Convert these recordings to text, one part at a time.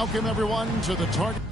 Welcome, everyone, to the Target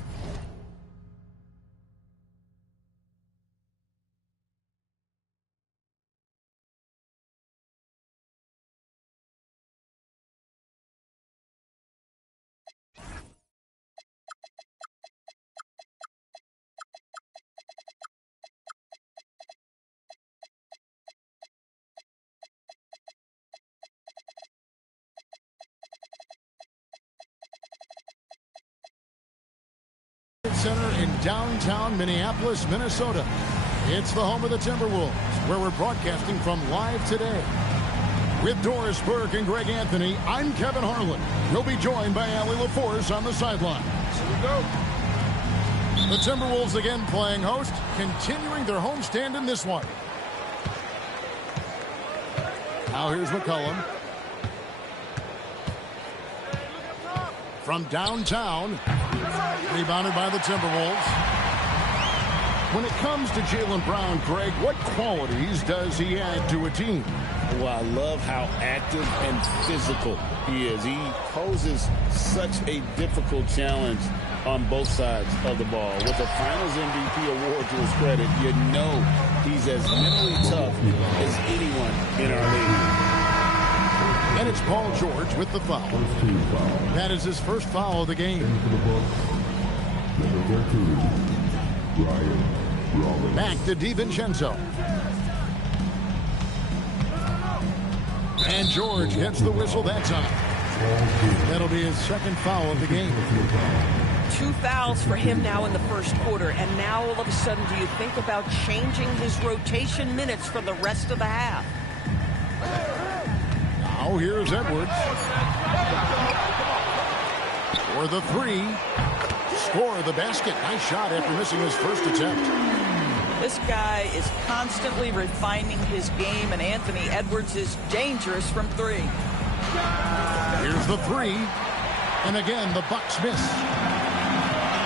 Center in downtown Minneapolis, Minnesota. It's the home of the Timberwolves, where we're broadcasting from live today. With Doris Burke and Greg Anthony, I'm Kevin Harlan. We'll be joined by Allie LaForce on the sideline. Here we go. The Timberwolves again playing host, continuing their homestand in this one. Now here's McCollum. From downtown, rebounded by the Timberwolves. When it comes to Jaylen Brown, Greg, what qualities does he add to a team? Well, I love how active and physical he is. He poses such a difficult challenge on both sides of the ball. With the Finals MVP award to his credit, you know he's as mentally tough as anyone in our league. And it's Paul George with the foul. That is his first foul of the game. Back to DiVincenzo. And George gets the whistle that time. That'll be his second foul of the game. 2 fouls for him now in the first quarter. And now all of a sudden, do you think about changing his rotation minutes for the rest of the half? Now here's Edwards. For the three. Score the basket. Nice shot after missing his first attempt. This guy is constantly refining his game, and Anthony Edwards is dangerous from three. Here's the three. And again, the Bucks miss.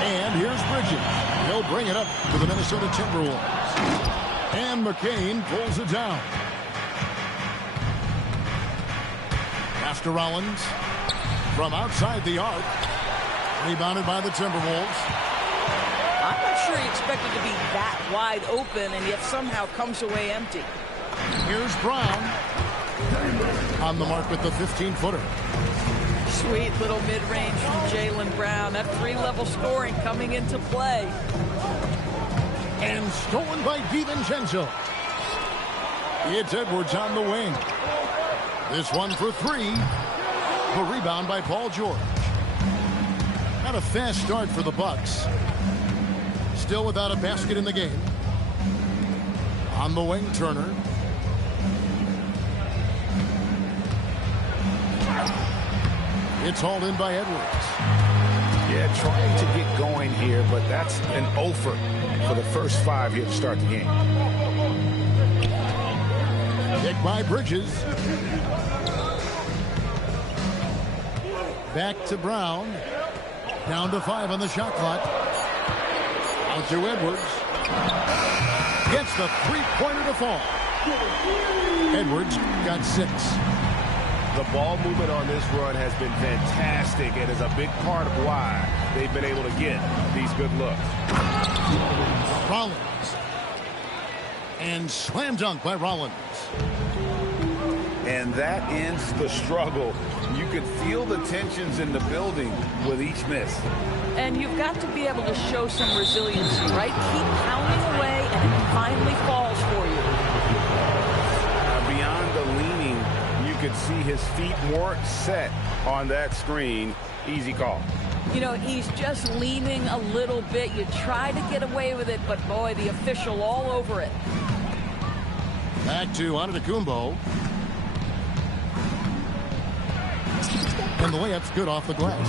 And here's Bridges. He'll bring it up to the Minnesota Timberwolves. And McCain pulls it down. Pass to Rollins. From outside the arc. Rebounded by the Timberwolves. I'm not sure he expected to be that wide open, and yet somehow comes away empty. Here's Brown. On the mark with the 15-footer. Sweet little mid-range from Jaylen Brown. That three-level scoring coming into play. And stolen by DiVincenzo. It's Edwards on the wing. This one for three. The rebound by Paul George. Not a fast start for the Bucks. Still without a basket in the game. On the wing, Turner. It's hauled in by Edwards. Yeah, trying to get going here, but that's an offer for the first 5 here to start the game. Kick by Bridges. Back to Brown. Down to 5 on the shot clock. Out to Edwards. Gets the three-pointer to fall. Edwards got 6. The ball movement on this run has been fantastic and is a big part of why they've been able to get these good looks. Rollins. And slam dunk by Rollins. And that ends the struggle. You could feel the tensions in the building with each miss. And you've got to be able to show some resiliency, right? Keep pounding away, and it finally falls for you. Beyond the leaning, you could see his feet more set on that screen. Easy call. You know, he's just leaning a little bit. You try to get away with it, but boy, the official all over it. Back to Antetokounmpo. And the layup's good off the glass.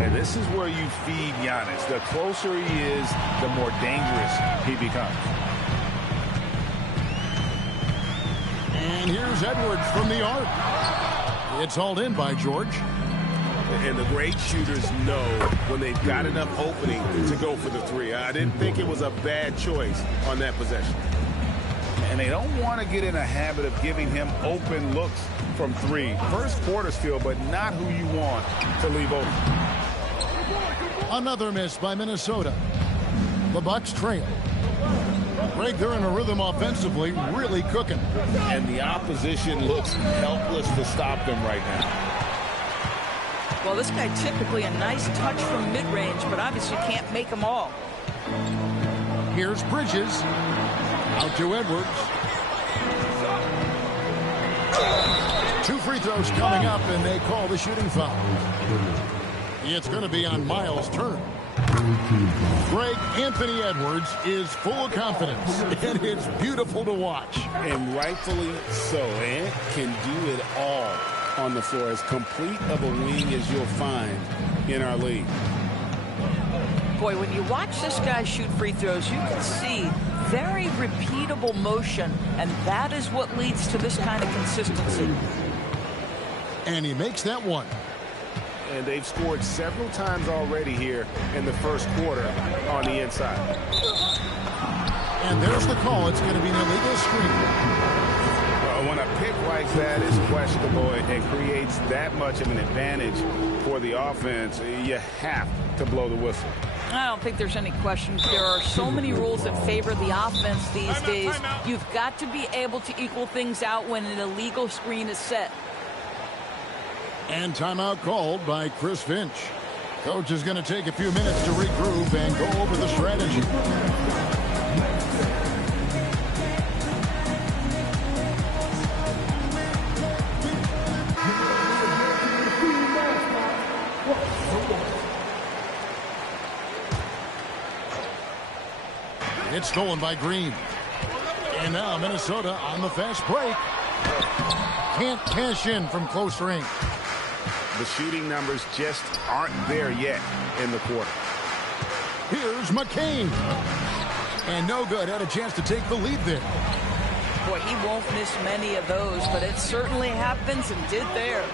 And this is where you feed Giannis. The closer he is, the more dangerous he becomes. And here's Edwards from the arc. It's hauled in by George. And the great shooters know when they've got enough opening to go for the three. I didn't think it was a bad choice on that possession. And they don't want to get in a habit of giving him open looks from three. First quarter still, but not who you want to leave open. Another miss by Minnesota. The Bucks trail. Greg, they're in a rhythm offensively, really cooking. And the opposition looks helpless to stop them right now. Well, this guy typically a nice touch from mid-range, but obviously can't make them all. Here's Bridges. Out to Edwards. 2 free throws coming up, and they call the shooting foul. It's going to be on Miles Turner. Greg, Anthony Edwards is full of confidence, and it's beautiful to watch. And rightfully so. Ant can do it all on the floor, as complete of a wing as you'll find in our league. Boy, when you watch this guy shoot free throws, you can see very repeatable motion, and that is what leads to this kind of consistency. And he makes that one. And they've scored several times already here in the first quarter on the inside. And there's the call. It's going to be an illegal screen. When a pick like that is questionable and creates that much of an advantage for the offense, you have to blow the whistle. I don't think there's any question. There are so many rules that favor the offense these days. You've got to be able to equal things out when an illegal screen is set. And timeout called by Chris Finch. Coach is going to take a few minutes to regroup and go over the strategy. It's stolen by Green. And now Minnesota on the fast break. Can't cash in from close range. The shooting numbers just aren't there yet in the quarter. Here's McCain. And no good. Had a chance to take the lead there. Boy, he won't miss many of those, but it certainly happens and did there.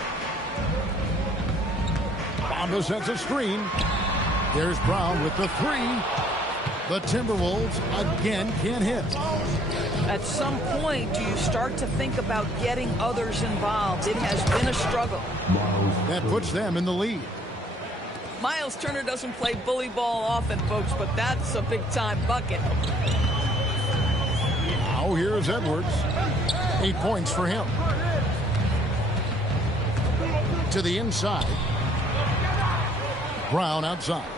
Bamba sets a screen. There's Brown with the 3. The Timberwolves again can't hit. At some point, do you start to think about getting others involved? It has been a struggle. That puts them in the lead. Miles Turner doesn't play bully ball often, folks, but that's a big-time bucket. Now here's Edwards. 8 points for him. To the inside. Brown outside.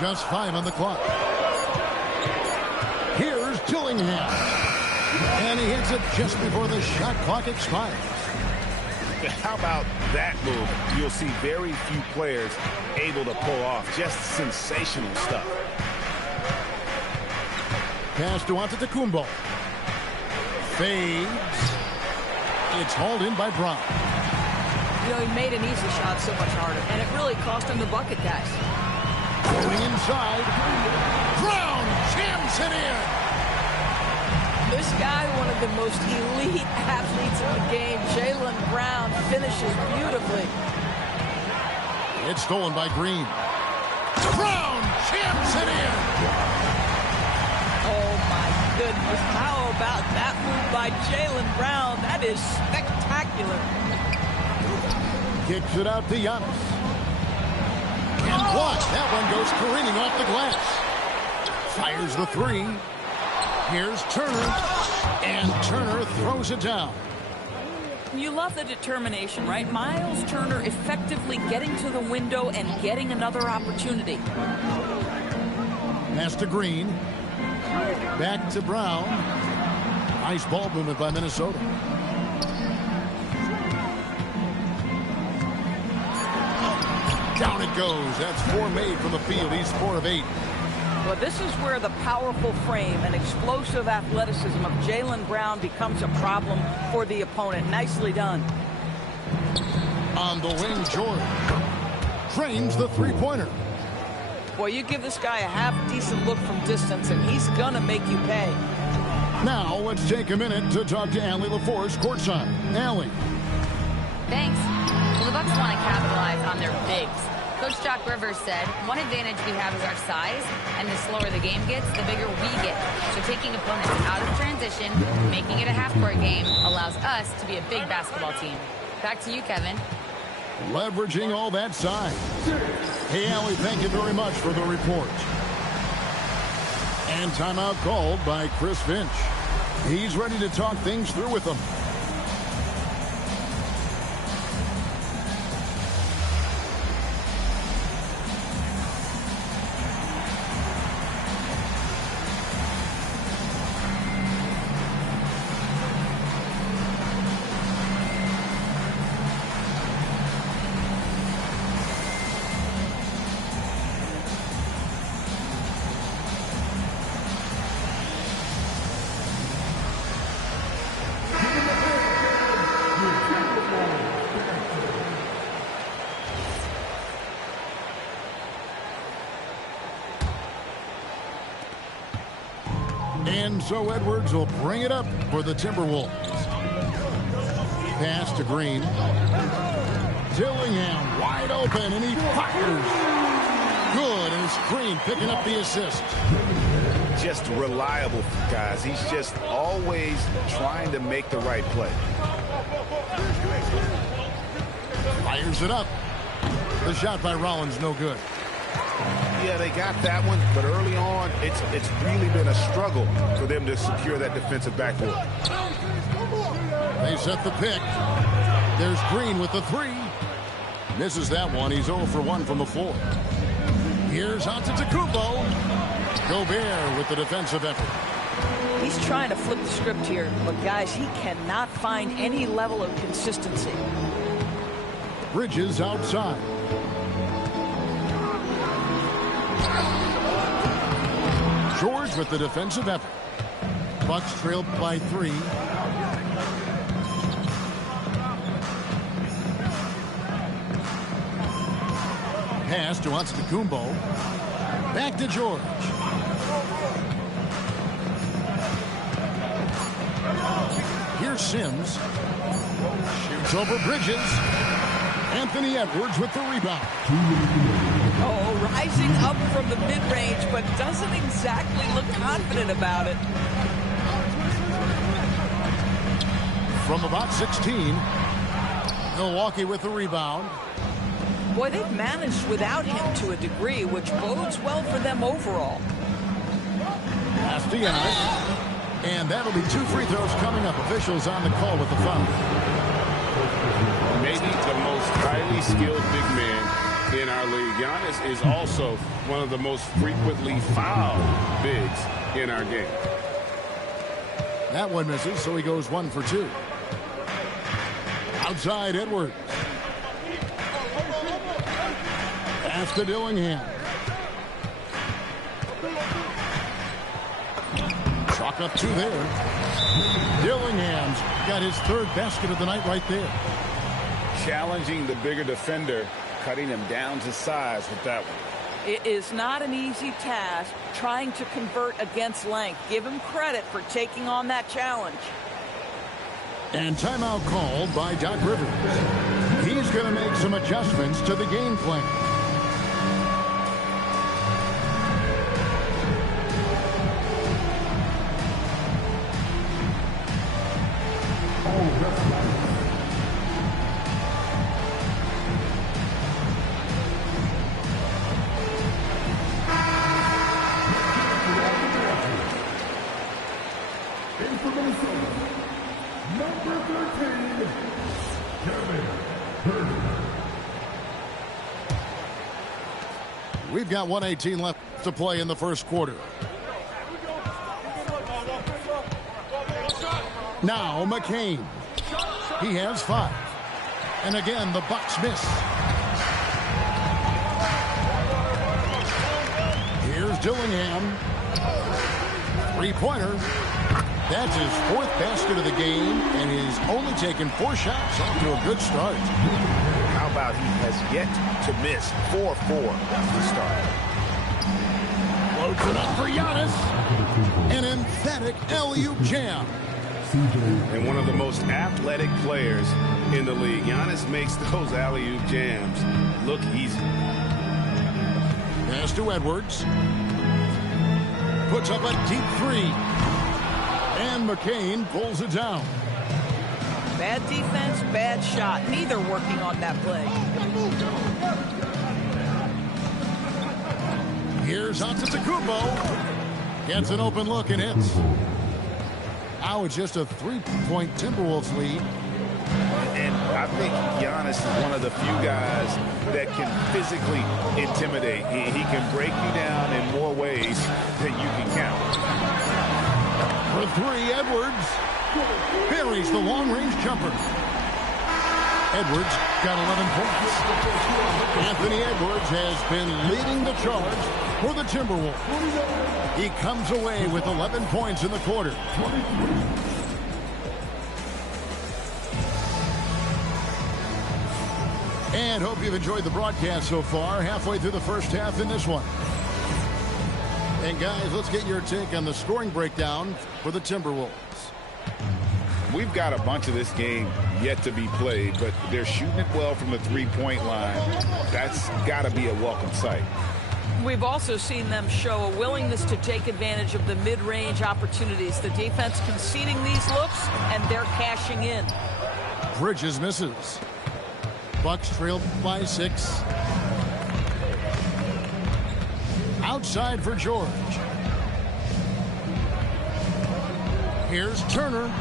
Just 5 on the clock. Here's Dillingham. And he hits it just before the shot clock expires. How about that move? You'll see very few players able to pull off just sensational stuff. Pass to Antetokounmpo. Fades. It's hauled in by Brown. You know, he made an easy shot so much harder, and it really cost him the bucket, guys. Going inside. Brown jams it in. This guy, one of the most elite athletes in the game, Jaylen Brown, finishes beautifully. It's stolen by Green. Brown jams it in. Oh, my goodness. How about that move by Jaylen Brown? That is spectacular. Kicks it out to Giannis. And blocked. That one goes careening off the glass. Fires the 3. Here's Turner. And Turner throws it down. You love the determination, right? Miles Turner effectively getting to the window and getting another opportunity. Pass to Green. Back to Brown. Nice ball movement by Minnesota. Down it goes. That's 4 made from the field. He's 4 of 8. Well, this is where the powerful frame and explosive athleticism of Jaylen Brown becomes a problem for the opponent. Nicely done. On the wing, Jordan trains the 3-pointer. Boy, you give this guy a half-decent look from distance, and he's going to make you pay. Now, let's take a minute to talk to Allie LaForce courtside. Allie. Thanks. Well, the Bucks want to capitalize on their bigs. Coach Doc Rivers said, one advantage we have is our size, and the slower the game gets, the bigger we get. So taking opponents out of transition, making it a half-court game, allows us to be a big basketball team. Back to you, Kevin. leveraging all that size. Hey, Allie, thank you very much for the report. And timeout called by Chris Finch. He's ready to talk things through with them. And so Edwards will bring it up for the Timberwolves. Pass to Green. Dillingham wide open, and he fires. Good, and it's Green picking up the assist. Just reliable, guys. He's just always trying to make the right play. Fires it up. The shot by Rollins, no good. Yeah, they got that one, but early on, it's really been a struggle for them to secure that defensive backboard. They set the pick. There's Green with the three. Misses that one. He's 0 for 1 from the floor. Here's Antetokounmpo. Gobert with the defensive effort. He's trying to flip the script here, but guys, he cannot find any level of consistency. Bridges outside. George with the defensive effort. Bucks trailed by 3. Pass to Antetokounmpo. Back to George. Here's Sims. Shoots over Bridges. Anthony Edwards with the rebound. Oh, rising up from the mid-range, but doesn't exactly look confident about it. From about 16, Milwaukee with the rebound. Boy, they've managed without him to a degree, which bodes well for them overall. Pass to Giannis. And that'll be 2 free throws coming up. Officials on the call with the foul. Maybe the most highly skilled big man in our league. Giannis is also one of the most frequently fouled bigs in our game. That one misses, so he goes 1 for 2. Outside Edwards. Pass to Dillingham. Chalk up 2 there. Dillingham's got his 3rd basket of the night right there. Challenging the bigger defender, cutting him down to size with that one. It is not an easy task trying to convert against length. Give him credit for taking on that challenge. And timeout called by Doc Rivers. He's going to make some adjustments to the game plan. We've got 1:18 left to play in the first quarter. Now McCain. He has 5. And again, the Bucks miss. Here's Dillingham. 3-pointer. That's his 4th basket of the game, and he's only taken 4 shots. Off to a good start. How about he has yet to miss 4-4 to start. Floats it up for Giannis. An emphatic alley-oop jam. And one of the most athletic players in the league. Giannis makes those alley-oop jams look easy. Pass to Edwards. Puts up a deep 3. And McCain pulls it down. Bad defense, bad shot. Neither working on that play. Here's Antetokounmpo. Gets an open look and hits. Now it's just a 3-point Timberwolves lead. And I think Giannis is one of the few guys that can physically intimidate. He can break you down in more ways than you can count. For three, Edwards buries the long-range jumper. Edwards got 11 points. Anthony Edwards has been leading the charge for the Timberwolves. He comes away with 11 points in the quarter. And hope you've enjoyed the broadcast so far. Halfway through the first half in this one. And guys, let's get your take on the scoring breakdown for the Timberwolves. We've got a bunch of this game yet to be played, but they're shooting it well from the three-point line. That's got to be a welcome sight. We've also seen them show a willingness to take advantage of the mid-range opportunities. The defense conceding these looks, and they're cashing in. Bridges misses. Bucks trailed by 6. Outside for George. Here's Turner.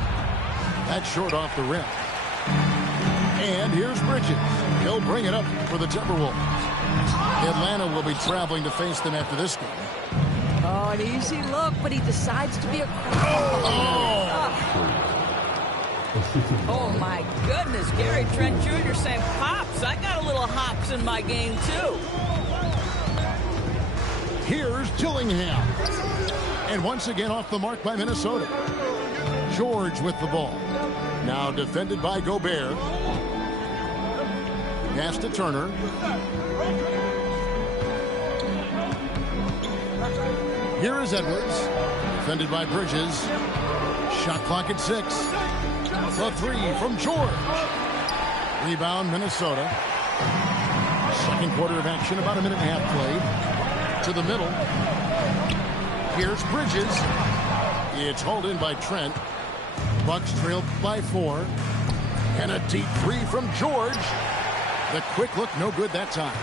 That's short off the rim. And here's Bridges. He'll bring it up for the Timberwolves. Atlanta will be traveling to face them after this game. Oh, an easy look, but he decides to be a... Oh, my goodness. Gary Trent Jr. saying, Pops, I got a little hops in my game, too. Here's Dillingham. And once again off the mark by Minnesota. George with the ball. Now defended by Gobert. Pass to Turner. Here is Edwards. Defended by Bridges. Shot clock at 6. The three from George. Rebound, Minnesota. Second quarter of action, about a minute and a half played. To the middle. Here's Bridges. It's hauled in by Trent. Bucks trailed by 4. And a deep three from George. The quick look, no good that time.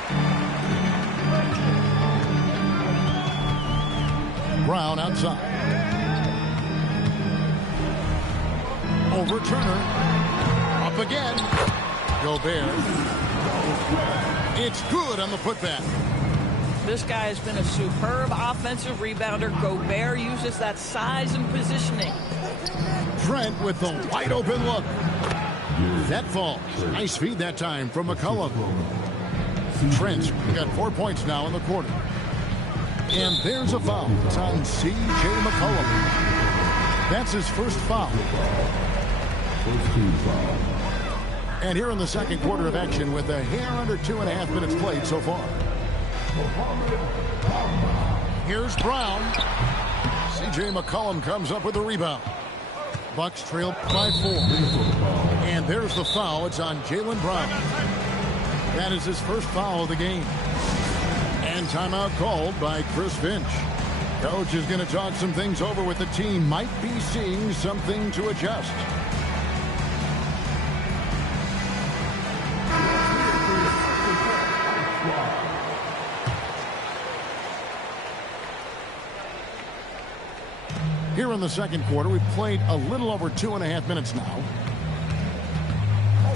Brown outside. Over Turner. Up again. Gobert. It's good on the putback. This guy has been a superb offensive rebounder. Gobert uses that size and positioning. Trent with the wide open look. That falls. Nice feed that time from McCollum. Trent's got 4 points now in the quarter. And there's a foul. It's on C.J. McCollum. That's his first foul. And here in the second quarter of action with a hair under 2.5 minutes played so far. Here's Brown. C.J. McCollum comes up with the rebound. Bucks trail by 4. And there's the foul. It's on Jaylen Brown. That is his first foul of the game. And timeout called by Chris Finch. Coach is going to talk some things over with the team. Might be seeing something to adjust. Here in the second quarter, we've played a little over 2.5 minutes now.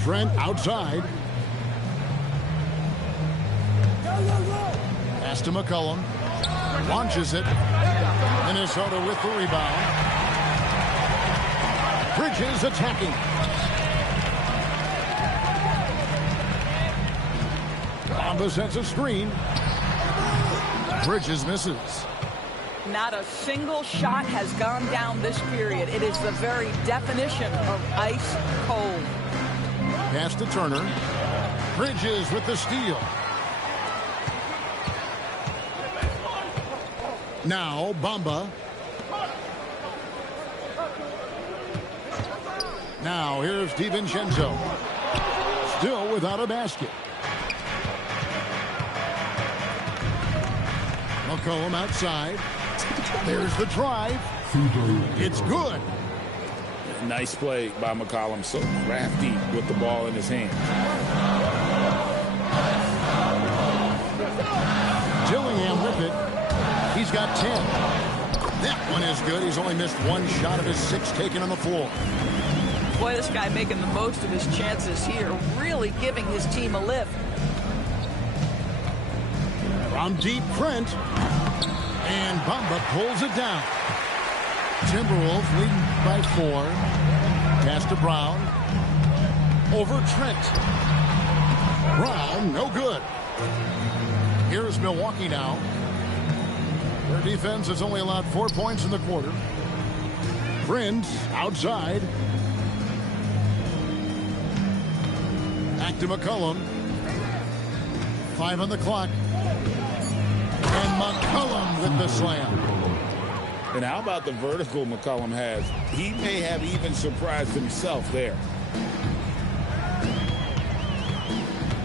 Trent outside. Pass to McCollum. Launches it. Minnesota with the rebound. Bridges attacking. Bamba sets a screen. Bridges misses. Not a single shot has gone down this period. It is the very definition of ice cold. Pass to Turner. Bridges with the steal. Now Bamba. Now here's DiVincenzo. Still without a basket. McCollum outside. There's the drive. It's good. Nice play by McCollum. So crafty with the ball in his hand. Dillingham with it. He's got 10. That one is good. He's only missed one shot of his 6 taken on the floor. Boy, this guy making the most of his chances here, really giving his team a lift. From deep, Trent. And Bamba pulls it down. Timberwolves leading by 4. Pass to Brown. Over Trent. Brown, no good. Here's Milwaukee now. Their defense has only allowed 4 points in the quarter. Prince outside. Back to McCollum. 5 on the clock. And McCollum with the slam. And how about the vertical McCollum has? He may have even surprised himself there.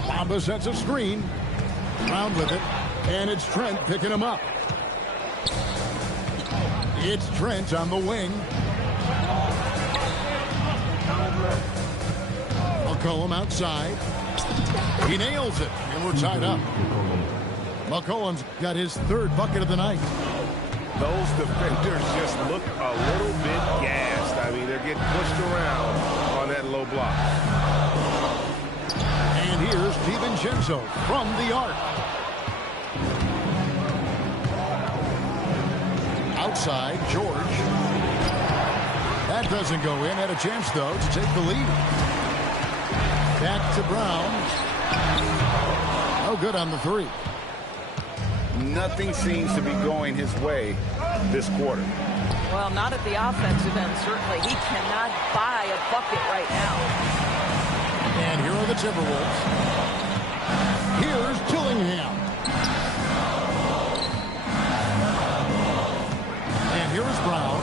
Bamba sets a screen. Brown with it. And it's Trent picking him up. It's Trent on the wing. McCollum outside. He nails it. And we're tied up. McCollum's got his 3rd bucket of the night. Those defenders just look a little bit gassed. I mean, they're getting pushed around on that low block. And here's DiVincenzo from the arc. Outside, George. That doesn't go in. Had a chance, though, to take the lead. Back to Brown. No good on the 3. Nothing seems to be going his way this quarter. Well, not at the offensive end, certainly. He cannot buy a bucket right now. And here are the Timberwolves. Here's Dillingham. And here is Brown.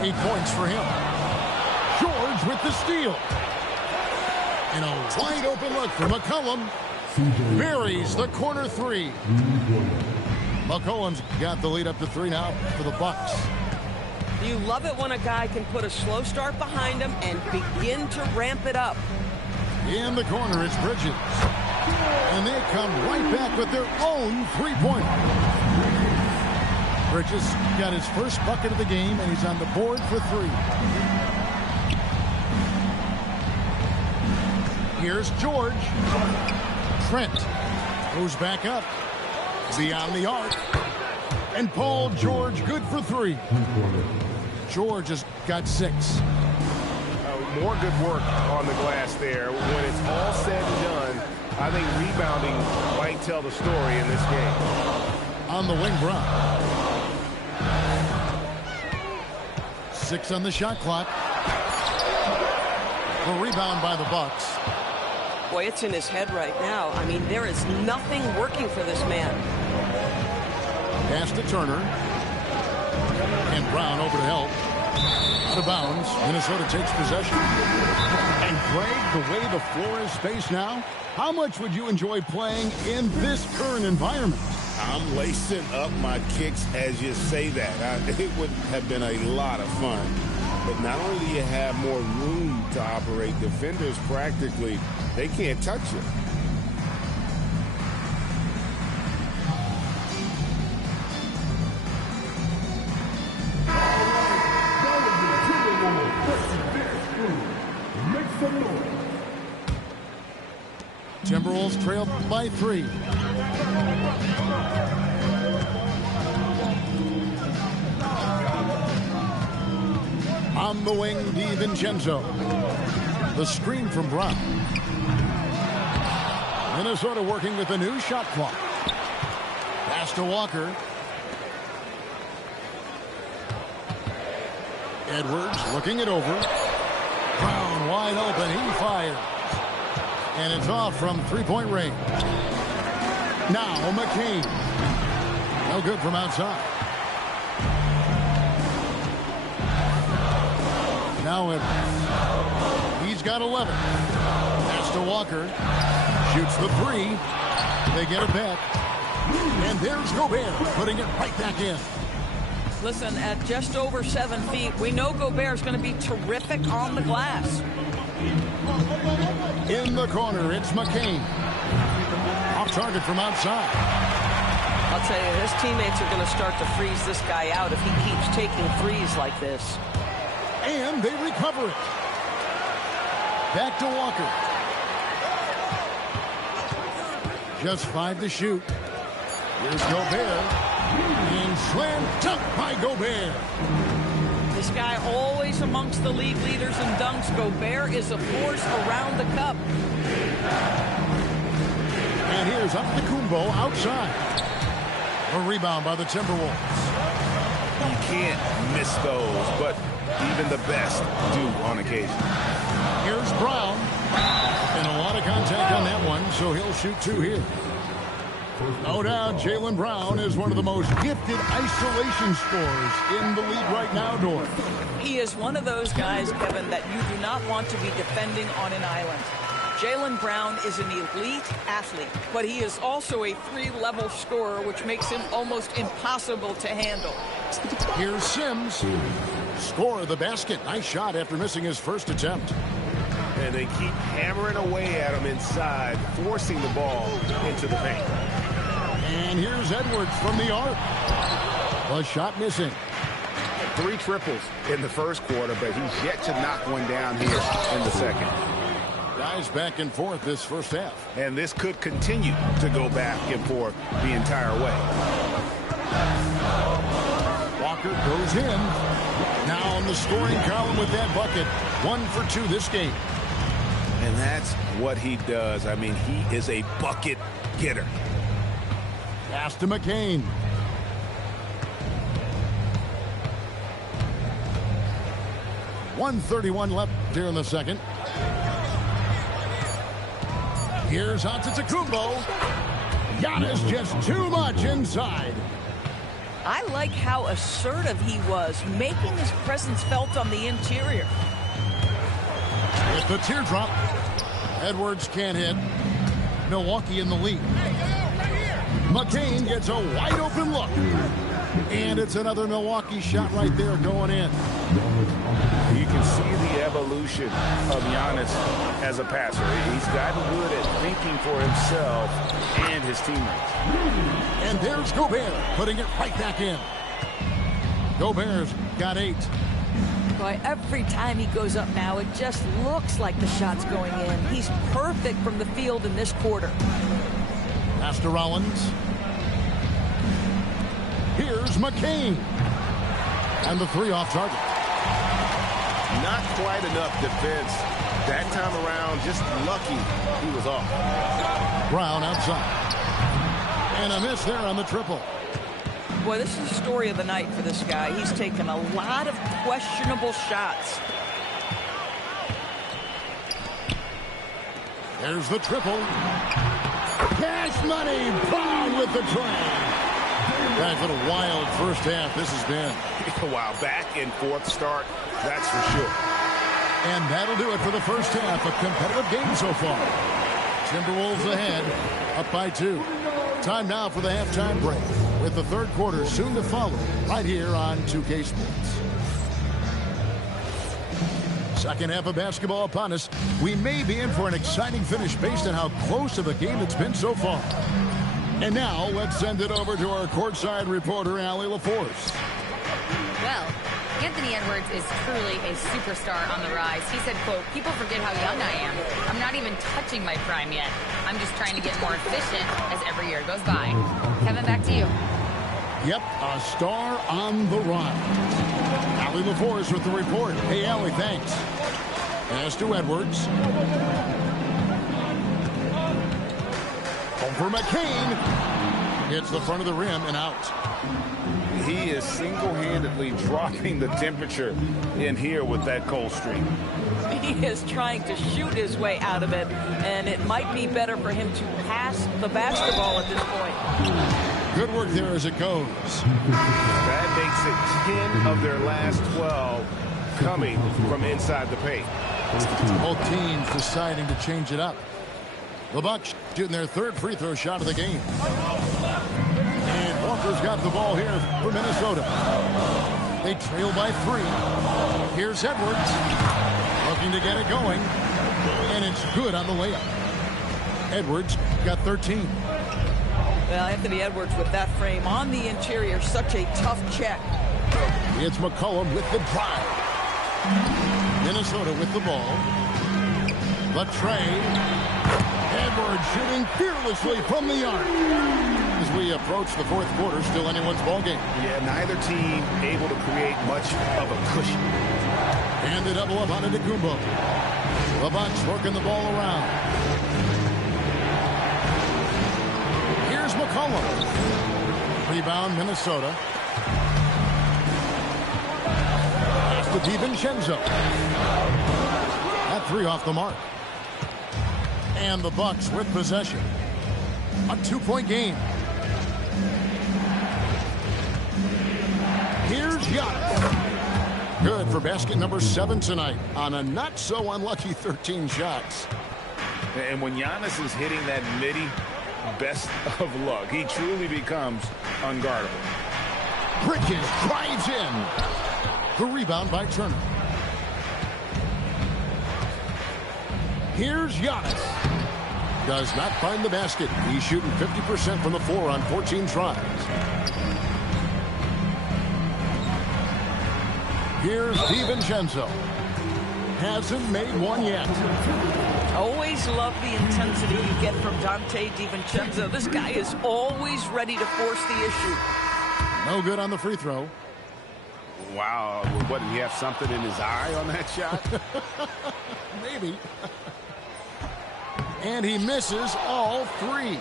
8 points for him. George with the steal. And a wide open look for McCollum. Buries the corner 3. McCollum's got the lead up to 3 now for the Bucks. You love it when a guy can put a slow start behind him and begin to ramp it up. In the corner, it's Bridges. And they come right back with their own 3-pointer. Bridges got his first bucket of the game, and he's on the board for 3. Here's George. Trent goes back up. Beyond the arc. And Paul George good for 3. George has got 6. More good work on the glass there. When it's all said and done, I think rebounding might tell the story in this game. On the wing, Brown. 6 on the shot clock. The rebound by the Bucks. Boy, it's in his head right now. I mean, there is nothing working for this man. Pass to Turner. And Brown over to help. Out of bounds. Minnesota takes possession. And Greg, the way the floor is spaced now, how much would you enjoy playing in this current environment? I'm lacing up my kicks as you say that. It would have been a lot of fun. But not only do you have more room to operate, defenders practically, they can't touch you. Timberwolves trail by 3. On the wing, DiVincenzo. The screen from Brown. Minnesota working with a new shot clock. Pass to Walker. Edwards looking it over. Brown wide open. He fires. And it's off from 3-point range. Now McCain. No good from outside. Now Edwards. He's got 11. Pass to Walker. Shoots the 3. They get it back. And there's Gobert putting it right back in. Listen, at just over 7 feet, we know Gobert's going to be terrific on the glass. In the corner, it's McCain. Off target from outside. I'll tell you, his teammates are going to start to freeze this guy out if he keeps taking threes like this. And they recover it. Back to Walker. Just 5 to shoot. Here's Gobert. And slam dunk by Gobert. This guy always amongst the league leaders in dunks. Gobert is a force around the cup. And here's Antetokounmpo outside. A rebound by the Timberwolves. You can't miss those, but even the best do on occasion. Here's Brown. And a lot of contact on that one, so he'll shoot 2 here. No doubt, Jaylen Brown is one of the most gifted isolation scorers in the league right now, Dor. He is one of those guys, Kevin, that you do not want to be defending on an island. Jaylen Brown is an elite athlete, but he is also a 3-level scorer, which makes him almost impossible to handle. Here's Sims. Score the basket. Nice shot after missing his first attempt. And they keep hammering away at him inside, forcing the ball into the paint. And here's Edwards from the arc. A shot missing. 3 triples in the first quarter, but he's yet to knock one down here in the second. Guys back and forth this first half. And this could continue to go back and forth the entire way. Walker goes in. Now on the scoring column with that bucket. 1 for 2 this game. And that's what he does. I mean, he is a bucket getter. Pass to McCain. .131 left here in the second. Here's Antetokounmpo. Giannis just too much inside. I like how assertive he was, making his presence felt on the interior. With the teardrop, Edwards can't hit. Milwaukee in the lead. McCain gets a wide open look. And it's another Milwaukee shot right there going in. You can see the evolution of Giannis as a passer. He's gotten good at thinking for himself and his teammates. And there's Gobert putting it right back in. Gobert's got 8. Boy, every time he goes up now, it just looks like the shot's going in. He's perfect from the field in this quarter. Pass to Rollins. Here's McCain. And the 3 off target. Not quite enough defense that time around. Just lucky he was off. Brown outside. And a miss there on the triple. Boy, this is the story of the night for this guy. He's taken a lot of questionable shots. There's the triple. Cash money. Brown with the tray. Guys, what a wild first half this has been. Wow, back and forth start, that's for sure. And that'll do it for the first half. A competitive game so far. Timberwolves ahead, up by 2. Time now for the halftime break, with the third quarter soon to follow, right here on 2K Sports. Second half of basketball upon us. We may be in for an exciting finish based on how close of a game it's been so far. And now, let's send it over to our courtside reporter, Allie LaForce. Well, Anthony Edwards is truly a superstar on the rise. He said, quote, "People forget how young I am. I'm not even touching my prime yet. I'm just trying to get more efficient as every year goes by." Kevin, back to you. Yep, a star on the rise. Allie LaForce with the report. Hey, Allie, thanks. Pass to Edwards. Home for McCain. Hits the front of the rim and out. He is single-handedly dropping the temperature in here with that cold streak. He is trying to shoot his way out of it, and it might be better for him to pass the basketball at this point. Good work there as it goes. That makes it 10 of their last 12 coming from inside the paint. Both teams deciding to change it up. The Bucks shooting their 3rd free throw shot of the game. And Walker Walker's got the ball here for Minnesota. They trail by 3. Here's Edwards. Looking to get it going. And it's good on the layup. Edwards got 13. Well, Anthony Edwards with that frame on the interior. Such a tough check. It's McCollum with the drive. Minnesota with the ball. The tray. Edwards shooting fearlessly from the arc. As we approach the fourth quarter, still anyone's ball game. Yeah, neither team able to create much of a cushion. And the double up on Antetokounmpo. The Bucks working the ball around. Here's McCollum. Rebound, Minnesota. Pass to DiVincenzo. That 3 off the mark. And the Bucks with possession. A 2-point game. Here's Giannis. Good for basket number 7 tonight on a not-so-unlucky 13 shots. And when Giannis is hitting that midi, best of luck. He truly becomes unguardable. Bridges drives in. The rebound by Turner. Here's Giannis. Does not find the basket. He's shooting 50% from the floor on 14 tries. Here's DiVincenzo. Hasn't made one yet. Always love the intensity you get from Donte DiVincenzo. This guy is always ready to force the issue. No good on the free throw. Wow, what, did he have something in his eye on that shot? Maybe. And he misses all 3.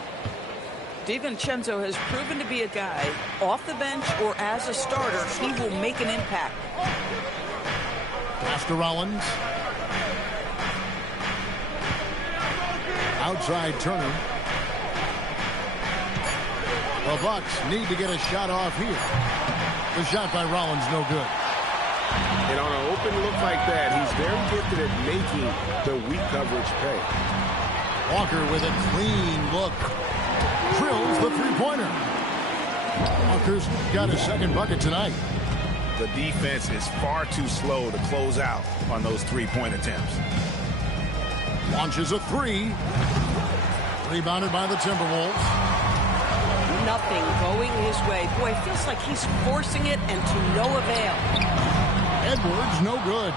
DiVincenzo has proven to be a guy, off the bench or as a starter, he will make an impact. Pass to Rollins. Outside Turner. The Bucks need to get a shot off here. The shot by Rollins, no good. And on an open look like that, he's very gifted at making the weak coverage pay. Walker with a clean look. Drills the three-pointer. Walker's got his second bucket tonight. The defense is far too slow to close out on those three-point attempts. Launches a 3. Rebounded by the Timberwolves. Nothing going his way. Boy, it feels like he's forcing it and to no avail. Edwards, no good.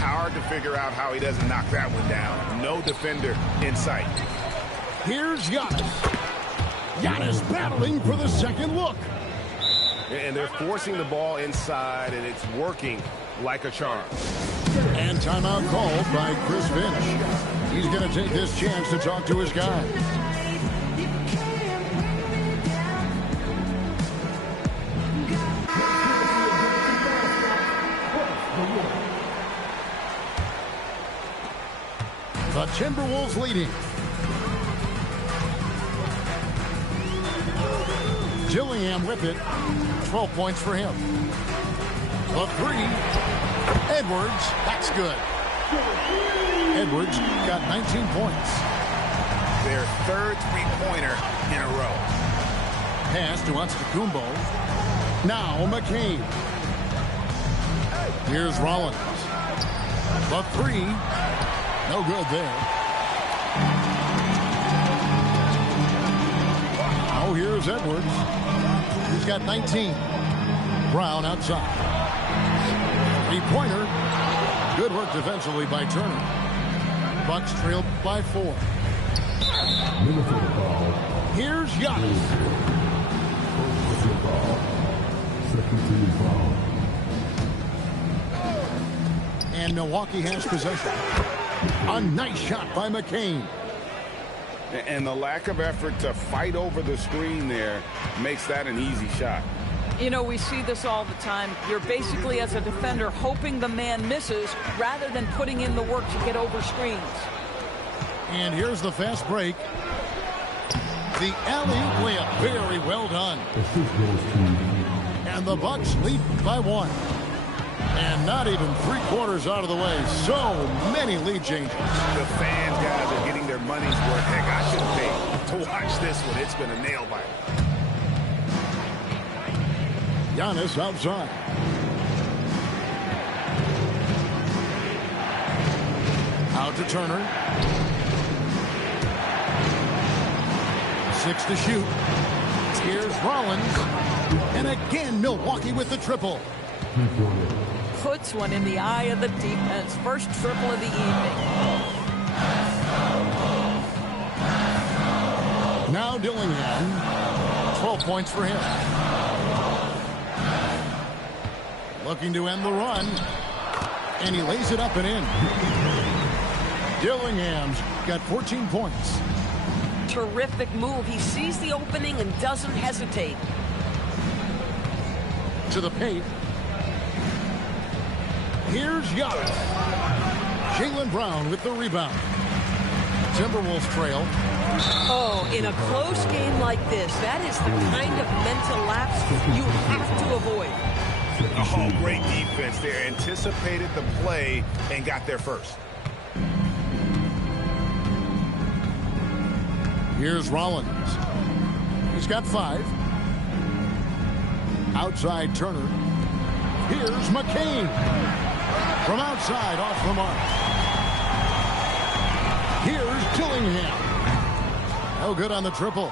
Hard to figure out how he doesn't knock that one down. No defender in sight. Here's Giannis. Giannis battling for the second look. And they're forcing the ball inside, and it's working like a charm. And timeout called by Chris Finch. He's going to take this chance to talk to his guys. The Timberwolves leading. Dillingham with it. 12 points for him. The 3. Edwards. That's good. Edwards got 19 points. Their third three-pointer in a row. Pass to Antetokounmpo. Now McCain. Here's Rollins. The 3. No good there. Oh, here's Edwards. He's got 19. Brown outside. Three-pointer. Good work defensively by Turner. Bucks trailed by 4. Here's Giannis. And Milwaukee has possession. A nice shot by McCain. And the lack of effort to fight over the screen there makes that an easy shot. You know, we see this all the time. You're basically, as a defender, hoping the man misses rather than putting in the work to get over screens. And here's the fast break. The alley-oop layup. Very well done. And the Bucks lead by 1. And not even 3/4 out of the way. So many lead changes. The fans, guys, are getting their money's worth. Heck, I should have paid to watch this one. It's been a nail biter. Giannis outside. Out to Turner. 6 to shoot. Here's Rollins. And again, Milwaukee with the triple. Puts one in the eye of the defense. First triple of the evening. Now Dillingham. 12 points for him. Looking to end the run. And he lays it up and in. Dillingham's got 14 points. Terrific move. He sees the opening and doesn't hesitate. To the paint. Here's Giannis. Jaylen Brown with the rebound. Timberwolves trail. Oh, in a close game like this, that is the kind of mental lapse you have to avoid. Oh, great defense there. Anticipated the play and got there first. Here's Rollins. He's got 5. Outside Turner. Here's McCain. From outside off the mark. Here's Dillingham. No good on the triple.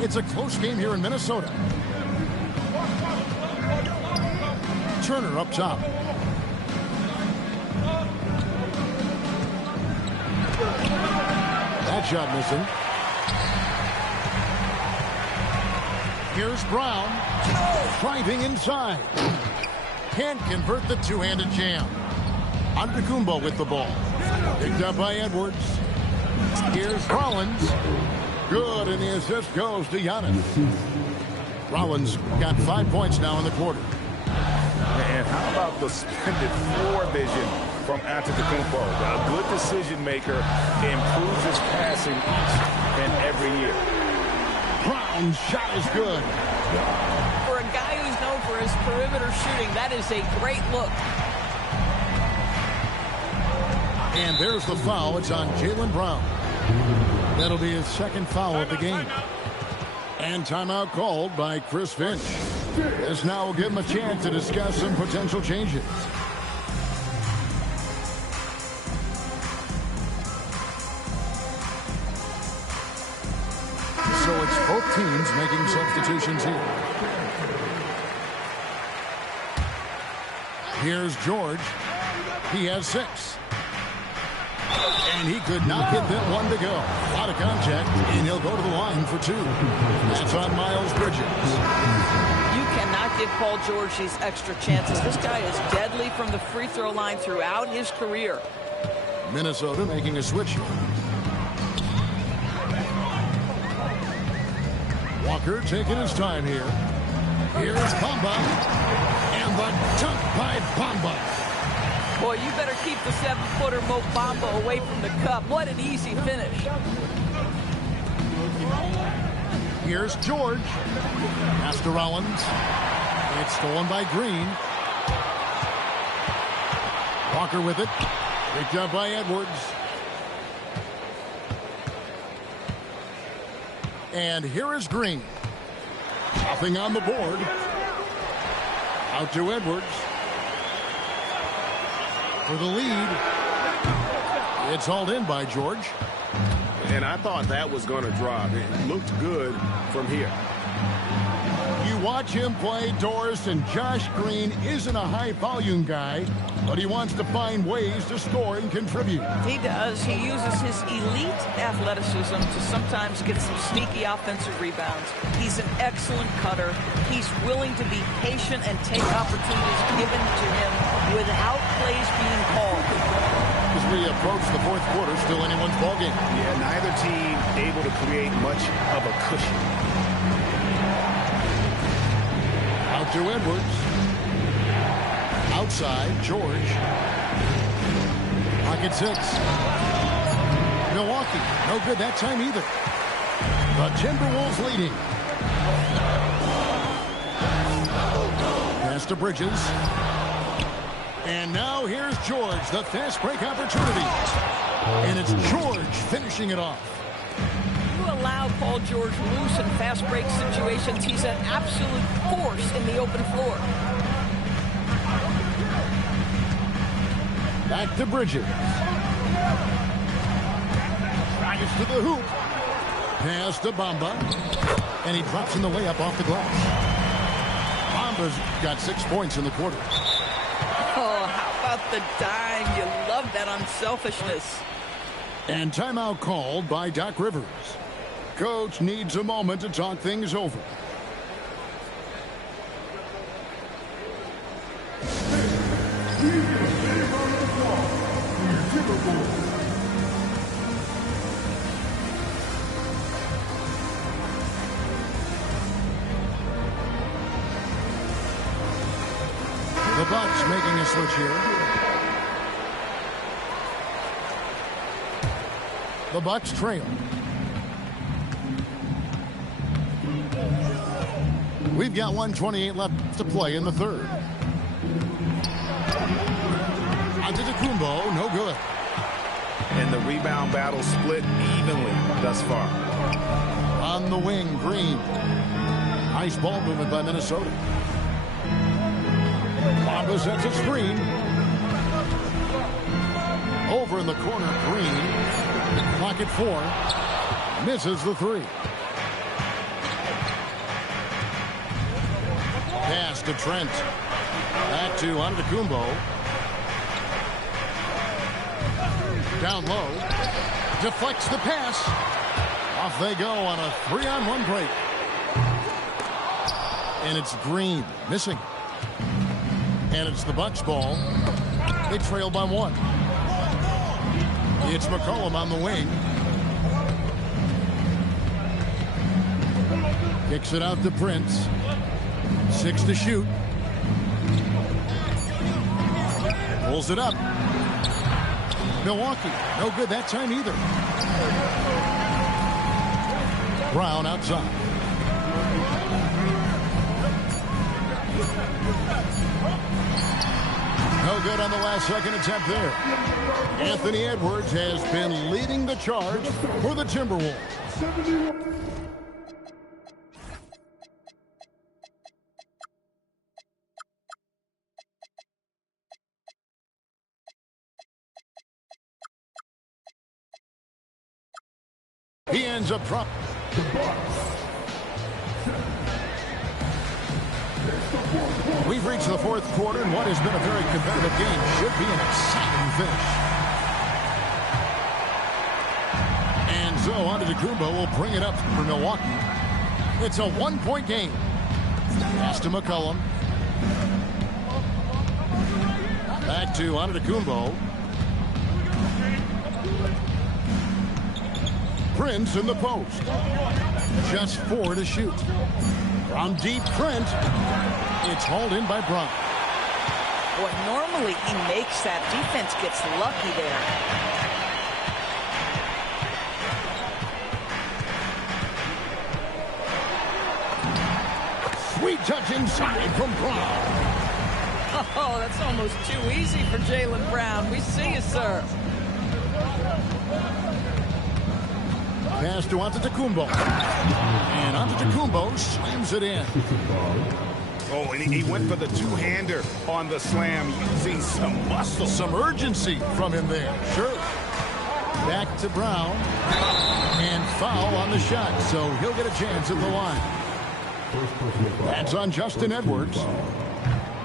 It's a close game here in Minnesota. Turner up top. That shot missing. Here's Brown. Driving inside. Can't convert the two-handed jam. Antetokounmpo with the ball. Picked up by Edwards. Here's Rollins. Good, and the assist goes to Giannis. Rollins got 5 points now in the quarter. And how about the splendid floor vision from Antetokounmpo? A good decision maker, improves his passing each and every year. Brown's shot is good. For a guy who's known for his perimeter shooting, that is a great look. And there's the foul. It's on Jaylen Brown. That'll be his second foul of the game. And timeout called by Chris Finch. This now will give him a chance to discuss some potential changes. So it's both teams making substitutions here. Here's George. He has 6. And he could not get that one to go. A lot of contact, and he'll go to the line for 2. That's on Miles Bridges. You cannot give Paul George these extra chances. This guy is deadly from the free throw line throughout his career. Minnesota making a switch here. Walker taking his time here. Here's Bamba. And the dunk by Bamba. Boy, you better keep the 7-footer Mo Bamba away from the cup. What an easy finish. Here's George. Pass to Rollins. It's stolen by Green. Walker with it. Picked up by Edwards. And here is Green. Nothing on the board. Out to Edwards. For the lead. It's hauled in by George. And I thought that was going to drop. It looked good from here. You watch him play, Doris, and Josh Green isn't a high-volume guy, but he wants to find ways to score and contribute. He does. He uses his elite athleticism to sometimes get some sneaky offensive rebounds. He's an excellent cutter. He's willing to be patient and take opportunities given to him without plays being called. As we approach the fourth quarter, still anyone's ballgame. Yeah, neither team able to create much of a cushion. Out to Edwards. Outside, George. Pocket 6. Milwaukee, no good that time either. The Timberwolves leading. Pass to Bridges. And now here's George, the fast break opportunity. And it's George finishing it off. You allow Paul George loose in fast break situations. He's an absolute force in the open floor. Back to Bridges. Drives to the hoop. Pass to Bamba. And he drops in the layup off the glass. Bamba's got 6 points in the quarter. Oh, how about the dime? You love that unselfishness. And timeout called by Doc Rivers. Coach needs a moment to talk things over. The Bucks making a switch here. The Bucks trail. We've got 1:28 left to play in the third. Antetokounmpo, no good. And the rebound battle split evenly thus far. On the wing, Green. Nice ball movement by Minnesota. Bamba sets a screen. Over in the corner, Green. Clock at 4. Misses the 3. Pass to Trent. Back to Antetokounmpo. Down low. Deflects the pass. Off they go on a 3-on-1 break. And it's Green missing. And it's the Bucks ball. They trail by 1. It's McCollum on the wing. Kicks it out to Prince. 6 to shoot. Pulls it up. Milwaukee, no good that time either. Brown outside. No good on the last second attempt there. Anthony Edwards has been leading the charge for the Timberwolves. He ends up dropping. We've reached the fourth quarter, and what has been a very competitive game should be an exciting finish. And so Antetokounmpo will bring it up for Milwaukee. It's a 1-point game. Pass to McCollum. Back to Antetokounmpo. Prince in the post. Just 4 to shoot. From deep, Trent. It's hauled in by Brown. Boy, normally he makes that. Defense gets lucky there. Sweet touch inside from Brown. Oh, that's almost too easy for Jaylen Brown. We see you, sir. Pass to Antetokounmpo. And Antetokounmpo slams it in. Oh, and he went for the two-hander on the slam, using some muscle. Some urgency from him there. Sure. Back to Brown. And foul on the shot, so he'll get a chance at the line. That's on Justin Edwards.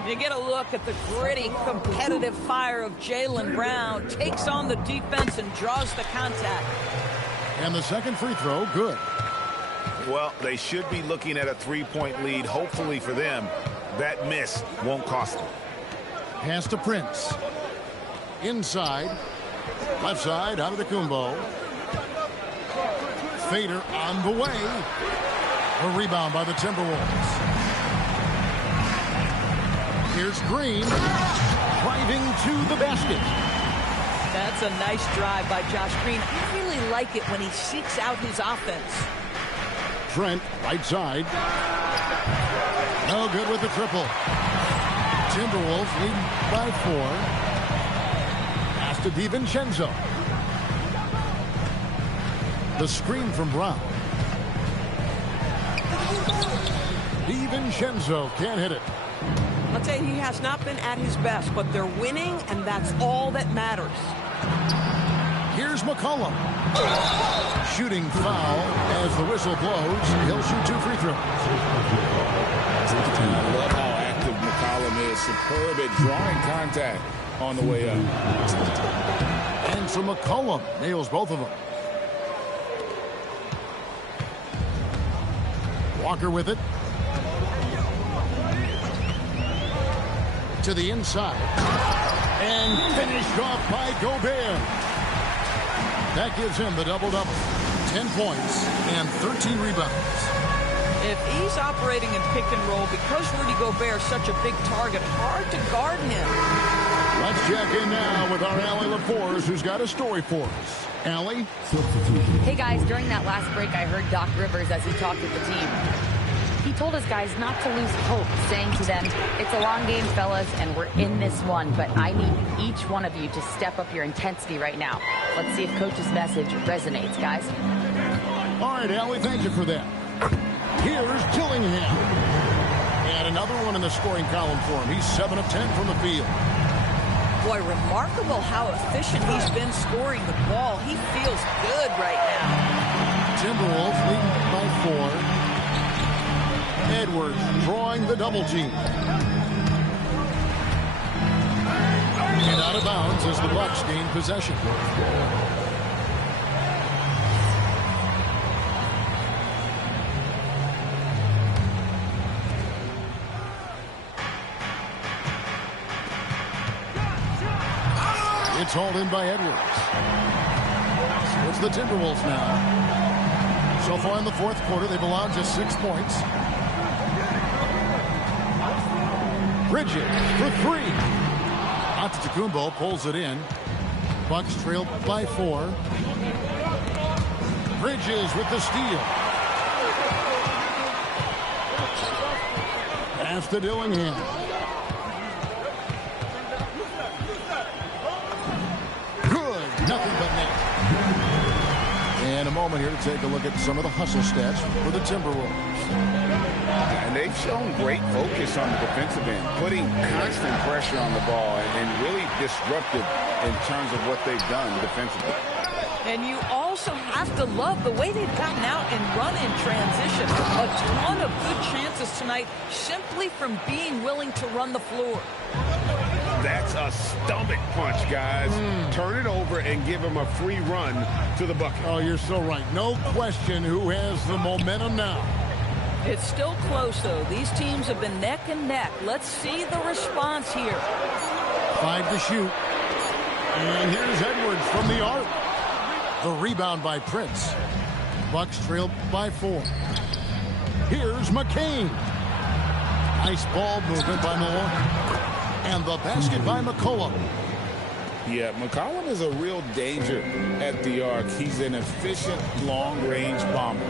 You get a look at the gritty, competitive fire of Jaylen Brown. Takes on the defense and draws the contact. And the second free throw, good. Well, they should be looking at a 3-point lead, hopefully for them. That miss won't cost them. Pass to Prince. Inside. Left side, Antetokounmpo. Fader on the way. A rebound by the Timberwolves. Here's Green. Driving to the basket. That's a nice drive by Josh Green. I really like it when he seeks out his offense. Trent, right side. No good with the triple. Timberwolves leading by 4. Pass to DiVincenzo. The screen from Brown. DiVincenzo can't hit it. I'll tell you, he has not been at his best, but they're winning, and that's all that matters. Here's McCollum. Shooting foul as the whistle blows. He'll shoot 2 free throws. I love how active McCollum is. Superb at drawing contact on the way up. And so McCollum nails both of them. Walker with it. To the inside. And finished off by Gobert. That gives him the double-double. 10 points and 13 rebounds. If he's operating in pick and roll, because Rudy Gobert is such a big target, hard to guard him. Let's check in now with our Allie LaForce, who's got a story for us. Allie? Hey, guys, during that last break, I heard Doc Rivers as he talked with the team. He told his guys not to lose hope, saying to them, it's a long game, fellas, and we're in this one, but I need each one of you to step up your intensity right now. Let's see if Coach's message resonates, guys. All right, Allie, thank you for that. Here's Dillingham. And another one in the scoring column for him. He's 7 of 10 from the field. Boy, remarkable how efficient he's been scoring the ball. He feels good right now. Timberwolves leading by 4. Edwards drawing the double team. And out of bounds as the Bucks gain possession. It's hauled in by Edwards. It's the Timberwolves now. So far in the fourth quarter, they've allowed just 6 points. Bridges for 3. Antetokounmpo pulls it in. Bucks trail by 4. Bridges with the steal. Pass to Dillingham. Good. Nothing but net. And a moment here to take a look at some of the hustle stats for the Timberwolves. And they've shown great focus on the defensive end, putting constant pressure on the ball and really disruptive in terms of what they've done defensively. And you also have to love the way they've gotten out and run in transition. A ton of good chances tonight simply from being willing to run the floor. That's a stomach punch, guys. Turn it over and give him a free run to the bucket. Oh, you're so right. No question who has the momentum now. It's still close, though. These teams have been neck and neck. Let's see the response here. 5 to shoot. And here's Edwards from the arc. The rebound by Prince. Bucks trail by 4. Here's McCain. Nice ball movement by Milwaukee. And the basket by McCollum. Yeah, McCollum is a real danger at the arc. He's an efficient long-range bomber.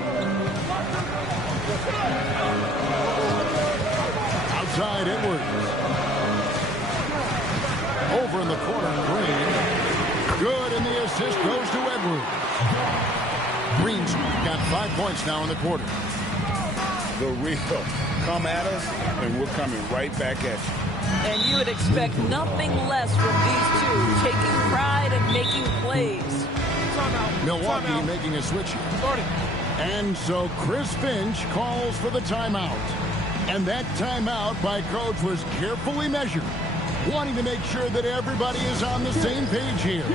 Outside Edwards. Over in the corner, Green. Good, and the assist goes to Edwards. Green's got 5 points now in the quarter. The real come at us, and we're coming right back at you. And you would expect nothing less from these two, taking pride and making plays. Milwaukee making a switch here. And so Chris Finch calls for the timeout. And that timeout by Coach was carefully measured, wanting to make sure that everybody is on the same page here.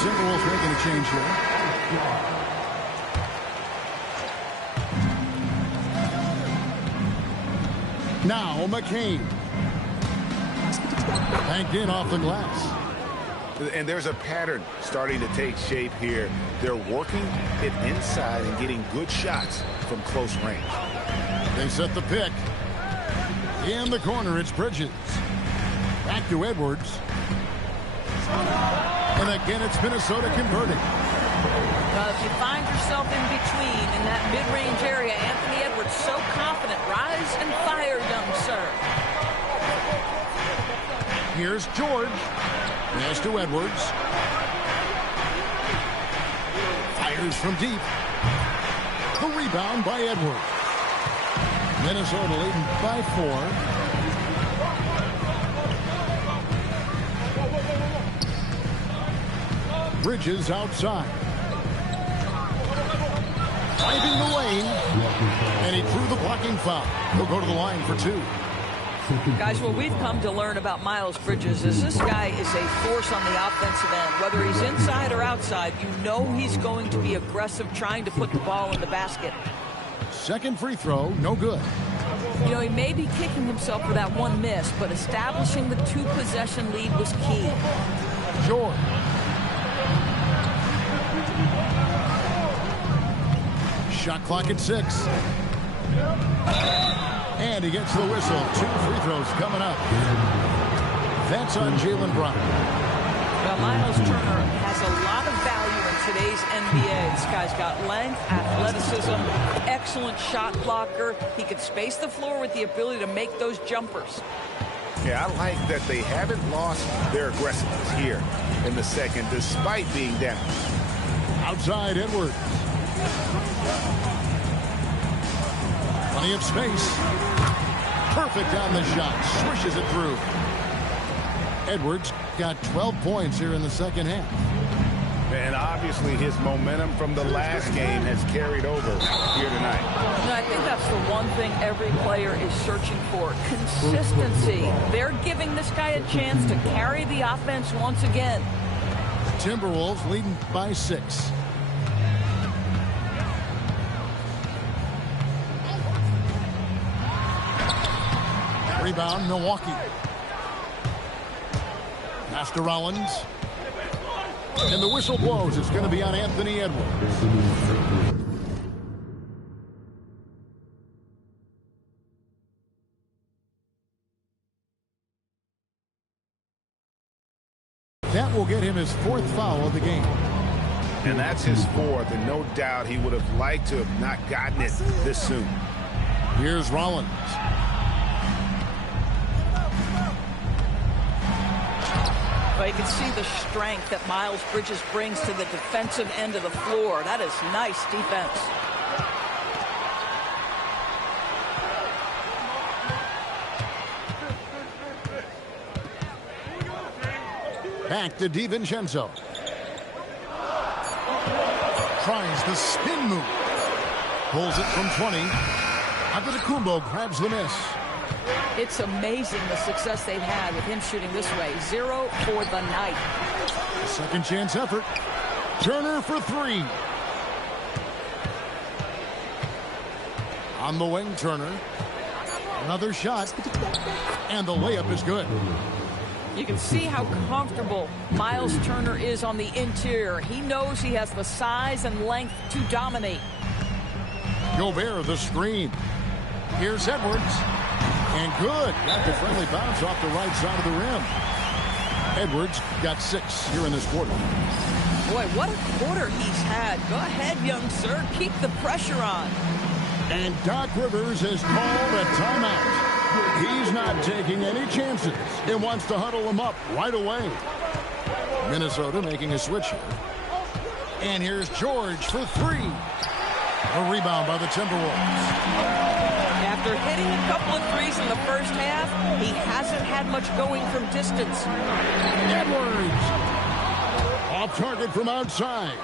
Timberwolves making a change here. Now McCain. Banked in off the glass. And there's a pattern starting to take shape here. They're working it inside and getting good shots from close range. They set the pick. In the corner, it's Bridges. Back to Edwards. And again, it's Minnesota converting. If you find yourself in between in that mid-range area, Anthony Edwards so confident. Rise and fire, young sir. Here's George. Pass to Edwards. Fires from deep. The rebound by Edwards. Minnesota leading by 4. Bridges outside. Driving the lane. And he drew the blocking foul. He'll go to the line for 2. Guys, what we've come to learn about Miles Bridges is this guy is a force on the offensive end. Whether he's inside or outside, you know he's going to be aggressive trying to put the ball in the basket. Second free throw, no good. You know, he may be kicking himself for that one miss, but establishing the 2-possession lead was key. George. Shot clock at 6. And he gets the whistle. 2 free throws coming up. That's on Jaylen Brown. Well, Miles Turner has a lot of value in today's NBA. This guy's got length, athleticism, excellent shot blocker. He can space the floor with the ability to make those jumpers. Yeah, I like that they haven't lost their aggressiveness here in the second, despite being down. Outside Edwards. Plenty of space. Perfect on the shot. Swishes it through. Edwards got 12 points here in the second half. And obviously his momentum from the last game has carried over here tonight. And I think that's the one thing every player is searching for. Consistency. They're giving this guy a chance to carry the offense once again. Timberwolves leading by 6. Rebound, Milwaukee. Pass to Rollins. And the whistle blows. It's going to be on Anthony Edwards. That will get him his 4th foul of the game. And that's his 4th, and no doubt he would have liked to have not gotten it this soon. Here's Rollins. But you can see the strength that Miles Bridges brings to the defensive end of the floor. That is nice defense. Back to DiVincenzo. Tries the spin move. Pulls it from 20. Antetokounmpo grabs the miss. It's amazing the success they've had with him shooting this way. 0 for the night. Second chance effort. Turner for 3. On the wing, Turner. Another shot. And the layup is good. You can see how comfortable Miles Turner is on the interior. He knows he has the size and length to dominate. Gobert, the screen. Here's Edwards. And good. Got the friendly bounce off the right side of the rim. Edwards got 6 here in this quarter. Boy, what a quarter he's had. Go ahead, young sir. Keep the pressure on. And Doc Rivers has called a timeout. He's not taking any chances. He wants to huddle them up right away. Minnesota making a switch here. And here's George for 3. A rebound by the Timberwolves. After hitting a couple of threes in the first half, he hasn't had much going from distance. Edwards. Off target from outside.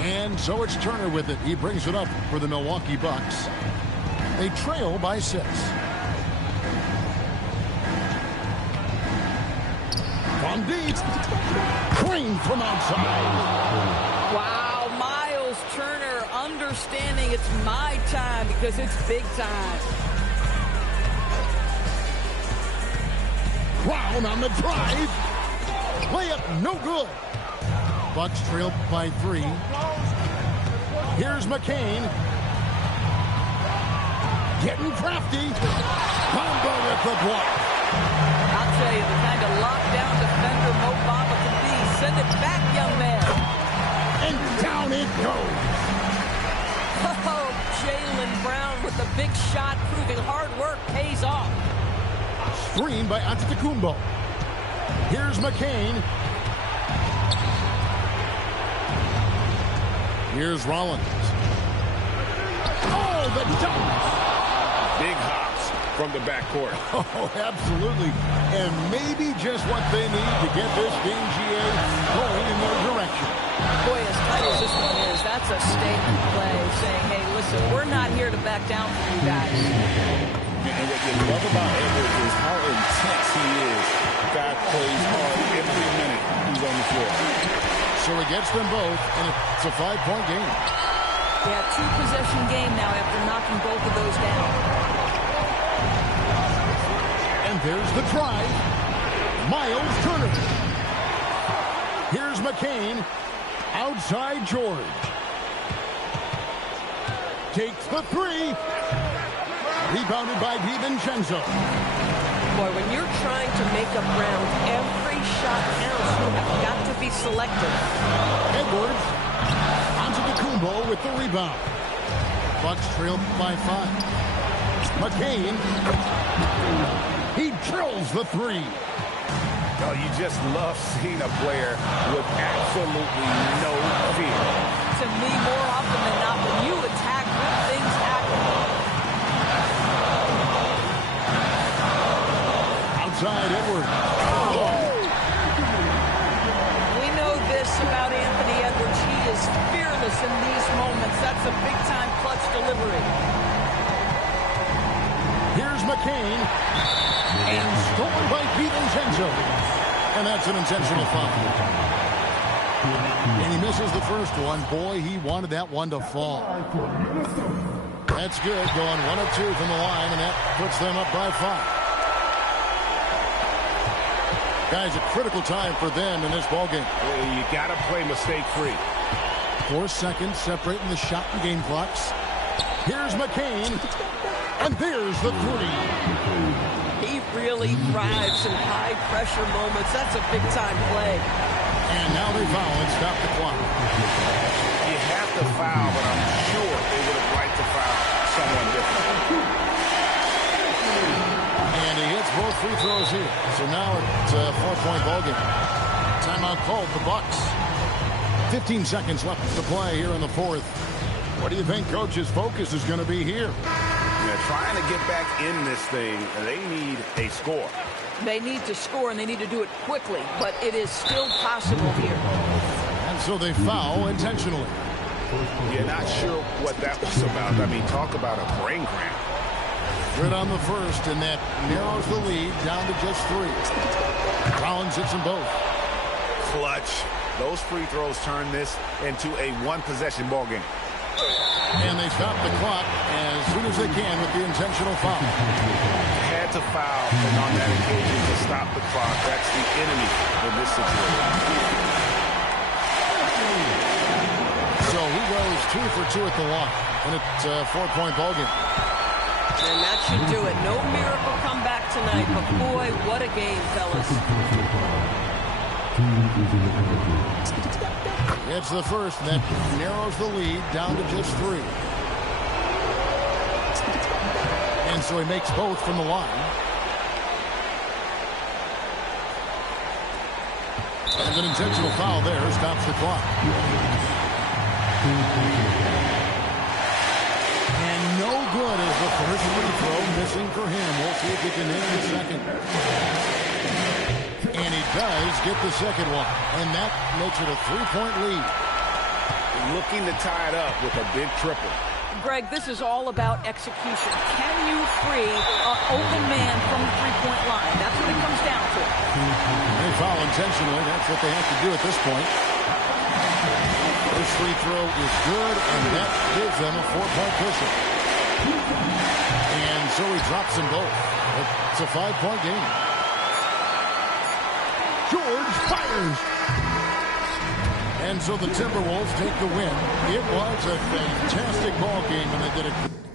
And so it's Turner with it. He brings it up for the Milwaukee Bucks. They trail by 6. From deep. Green from outside. Wow, Miles Turner understanding it's my time because it's big time. Brown on the drive. Layup, no good. Bucks trail by 3. Here's McCain. Getting crafty. Combo with the block. I'll tell you, the kind of lockdown defender Mo Bamba can be. Send it back, young man. And down it goes. Oh, Jaylen Brown with the big shot, proving hard work pays off. Screen by Antetokounmpo. Here's McCain. Here's Rollins. Oh, the dunk. Big hops from the backcourt. Oh, absolutely. And maybe just what they need to get this game, GA, going in their direction. Boy, as tight as this one is, that's a statement play saying, hey, listen, we're not here to back down for you guys. And what you love about Edwards is how intense he is. The guy plays hard every minute he's on the floor. So he gets them both, and it's a 5-point game. They have 2-possession game now after knocking both of those down. And there's the drive. Miles Turner. Here's McCain. Outside George. Takes the 3. Rebounded by DiVincenzo. Boy, when you're trying to make up ground, every shot counts. You have got to be selective. Edwards. Antetokounmpo with the rebound. Bucks trail by 5. McCain. He drills the 3. Oh, you just love seeing a player with absolutely no fear. To me, more often than not, when you attack, good things happen. Outside Edwards. We know this about Anthony Edwards. He is fearless in these moments. That's a big-time clutch delivery. Here's McCain. And stolen by DiVincenzo. And that's an intentional foul. And he misses the first one. Boy, he wanted that one to fall. That's good. Going 1 of 2 from the line, and that puts them up by 5. Guys, a critical time for them in this ballgame. You got to play mistake-free. 4 seconds separating the shot and game clocks. Here's McCain. And there's the 3. He really thrives in high-pressure moments. That's a big-time play. And now they foul and stop the clock. You have to foul, but I'm sure they would have liked to foul someone different. And he hits both free throws here. So now it's a 4-point ballgame. Timeout called the Bucks. 15 seconds left to play here in the 4th. What do you think Coach's focus is going to be here? Trying to get back in this thing, they need a score. They need to score, and they need to do it quickly, but it is still possible here. And so they foul intentionally. You're not sure what that was about. I mean, talk about a brain cramp. Good on the first, and that narrows the lead down to just 3. Rollins hits them both. Clutch. Those free throws turn this into a 1-possession ball game. And they stop the clock as soon as they can with the intentional foul. Had to foul, and on that occasion to stop the clock. That's the enemy in this situation. So he goes 2 for 2 at the line, and it's a 4-point ballgame. And that should do it. No miracle comeback tonight, but boy, what a game, fellas. It's the first that narrows the lead down to just 3. And so he makes both from the line. And an intentional foul there stops the clock. And no good is the first free throw missing for him. We'll see if he can hit the second. And he does get the second one. And that makes it a 3-point lead. Looking to tie it up with a big triple. Greg, this is all about execution. Can you free an open man from the 3-point line? That's what it comes down to. They foul intentionally. That's what they have to do at this point. This free throw is good, and that gives them a 4-point cushion. And so he drops them both. It's a 5-point game. George fires. And so the Timberwolves take the win. It was a fantastic ball game, and they did it.